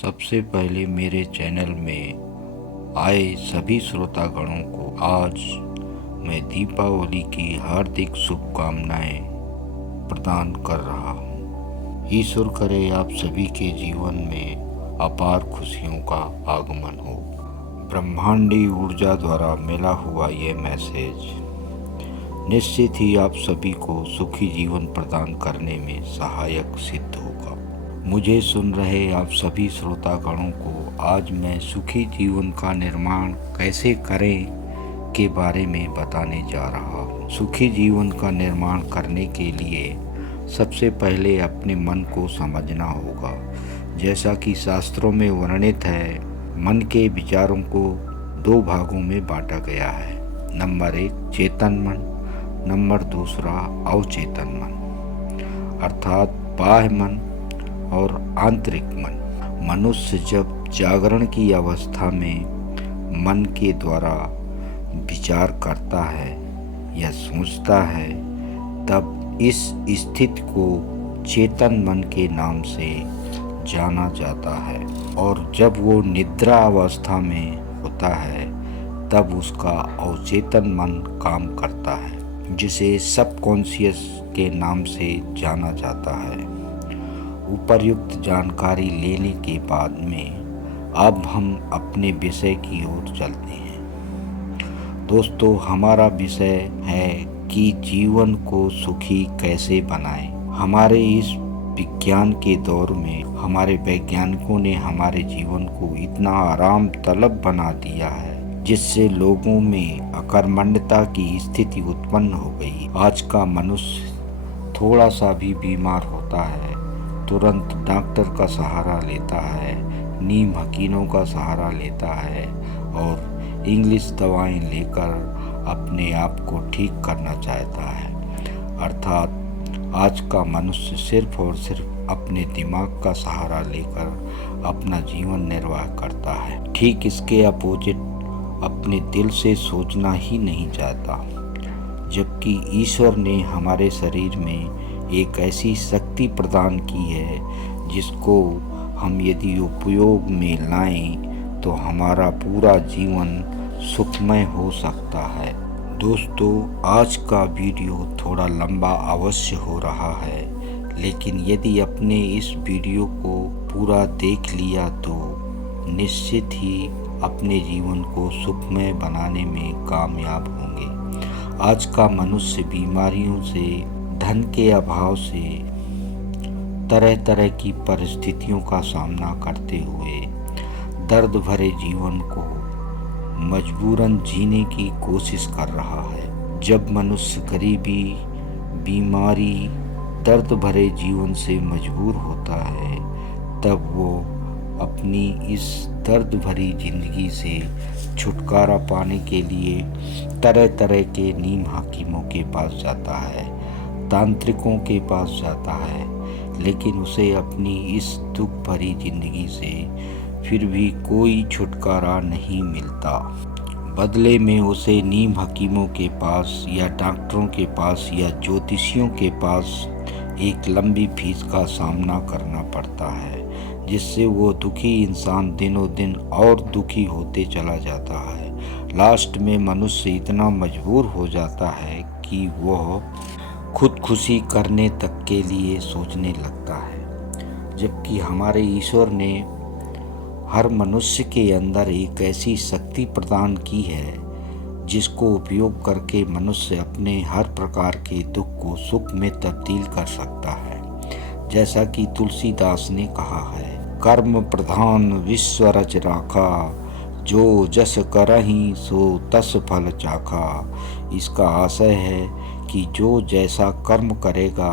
सबसे पहले मेरे चैनल में आए सभी श्रोतागणों को आज मैं दीपावली की हार्दिक शुभकामनाएं प्रदान कर रहा हूँ। ईश्वर करे आप सभी के जीवन में अपार खुशियों का आगमन हो। ब्रह्मांडी ऊर्जा द्वारा मिला हुआ ये मैसेज निश्चित ही आप सभी को सुखी जीवन प्रदान करने में सहायक सिद्ध होगा। मुझे सुन रहे आप सभी श्रोतागणों को आज मैं सुखी जीवन का निर्माण कैसे करें के बारे में बताने जा रहा हूँ। सुखी जीवन का निर्माण करने के लिए सबसे पहले अपने मन को समझना होगा। जैसा कि शास्त्रों में वर्णित है, मन के विचारों को दो भागों में बांटा गया है। नंबर 1 चेतन मन, नंबर 2 अवचेतन मन, अर्थात बाह्य मन और आंतरिक मन। मनुष्य जब जागरण की अवस्था में मन के द्वारा विचार करता है या सोचता है, तब इस स्थिति को चेतन मन के नाम से जाना जाता है। और जब वो निद्रा अवस्था में होता है तब उसका अवचेतन मन काम करता है, जिसे सबकॉन्शियस के नाम से जाना जाता है। उपर्युक्त जानकारी लेने के बाद में अब हम अपने विषय की ओर चलते हैं। दोस्तों, हमारा विषय है कि जीवन को सुखी कैसे बनाएं। हमारे इस विज्ञान के दौर में हमारे वैज्ञानिकों ने हमारे जीवन को इतना आराम तलब बना दिया है, जिससे लोगों में अकर्मण्यता की स्थिति उत्पन्न हो गई। आज का मनुष्य थोड़ा सा भी बीमार होता है तुरंत डॉक्टर का सहारा लेता है, नीम हकीमों का सहारा लेता है और इंग्लिश दवाएं लेकर अपने आप को ठीक करना चाहता है। अर्थात आज का मनुष्य सिर्फ और सिर्फ अपने दिमाग का सहारा लेकर अपना जीवन निर्वाह करता है। ठीक इसके अपोजिट अपने दिल से सोचना ही नहीं चाहता। जबकि ईश्वर ने हमारे शरीर में एक ऐसी शक्ति प्रदान की है जिसको हम यदि उपयोग में लाएं तो हमारा पूरा जीवन सुखमय हो सकता है। दोस्तों, आज का वीडियो थोड़ा लंबा अवश्य हो रहा है, लेकिन यदि आपने इस वीडियो को पूरा देख लिया तो निश्चित ही अपने जीवन को सुखमय बनाने में कामयाब होंगे। आज का मनुष्य बीमारियों से, धन के अभाव से, तरह तरह की परिस्थितियों का सामना करते हुए दर्द भरे जीवन को मजबूरन जीने की कोशिश कर रहा है। जब मनुष्य गरीबी, बीमारी, दर्द भरे जीवन से मजबूर होता है, तब वो अपनी इस दर्द भरी जिंदगी से छुटकारा पाने के लिए तरह तरह के नीम हकीमों के पास जाता है, तांत्रिकों के पास जाता है, लेकिन उसे अपनी इस दुख भरी जिंदगी से फिर भी कोई छुटकारा नहीं मिलता। बदले में उसे नीम हकीमों के पास या डॉक्टरों के पास या ज्योतिषियों के पास एक लंबी फीस का सामना करना पड़ता है, जिससे वो दुखी इंसान दिनों दिन और दुखी होते चला जाता है। लास्ट में मनुष्य इतना मजबूर हो जाता है कि वह खुदकुशी करने तक के लिए सोचने लगता है। जबकि हमारे ईश्वर ने हर मनुष्य के अंदर एक ऐसी शक्ति प्रदान की है जिसको उपयोग करके मनुष्य अपने हर प्रकार के दुख को सुख में तब्दील कर सकता है। जैसा कि तुलसीदास ने कहा है, कर्म प्रधान विश्व रच राखा, जो जस करहि सो तस फल चाखा। इसका आशय है कि जो जैसा कर्म करेगा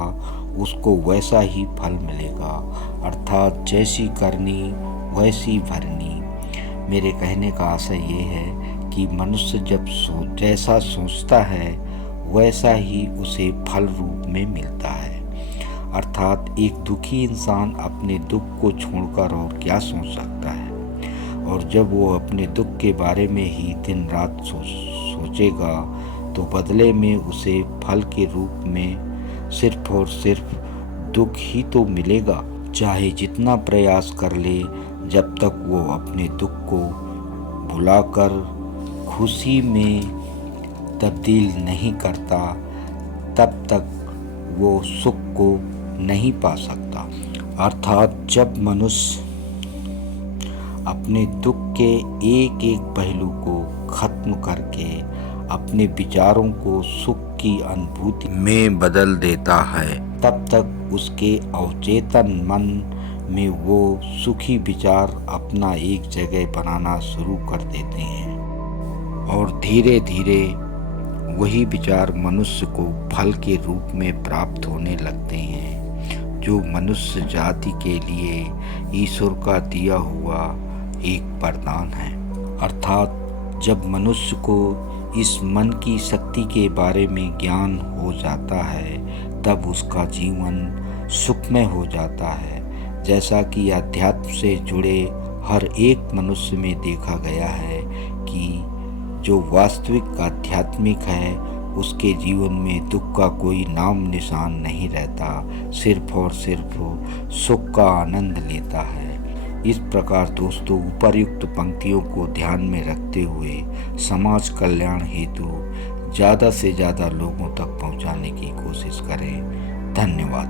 उसको वैसा ही फल मिलेगा, अर्थात जैसी करनी वैसी भरनी। मेरे कहने का आशय ये है कि मनुष्य जब जैसा सोचता है वैसा ही उसे फल रूप में मिलता है। अर्थात एक दुखी इंसान अपने दुख को छोड़कर और क्या सोच सकता है, और जब वो अपने दुख के बारे में ही दिन रात सोचेगा तो बदले में उसे फल के रूप में सिर्फ और सिर्फ दुख ही तो मिलेगा। चाहे जितना प्रयास कर ले, जब तक वो अपने दुख को भुलाकर खुशी में तब्दील नहीं करता, तब तक वो सुख को नहीं पा सकता। अर्थात जब मनुष्य अपने दुख के एक एक पहलू को खत्म करके अपने विचारों को सुख की अनुभूति में बदल देता है, तब तक उसके अवचेतन मन में वो सुखी विचार अपना एक जगह बनाना शुरू कर देते हैं और धीरे धीरे वही विचार मनुष्य को फल के रूप में प्राप्त होने लगते हैं, जो मनुष्य जाति के लिए ईश्वर का दिया हुआ एक वरदान है। अर्थात जब मनुष्य को इस मन की शक्ति के बारे में ज्ञान हो जाता है, तब उसका जीवन सुखमय हो जाता है। जैसा कि अध्यात्म से जुड़े हर एक मनुष्य में देखा गया है कि जो वास्तविक आध्यात्मिक है, उसके जीवन में दुख का कोई नाम निशान नहीं रहता, सिर्फ और सिर्फ सुख का आनंद लेता है। इस प्रकार दोस्तों, उपर्युक्त पंक्तियों को ध्यान में रखते हुए समाज कल्याण हेतु ज़्यादा से ज़्यादा लोगों तक पहुंचाने की कोशिश करें। धन्यवाद।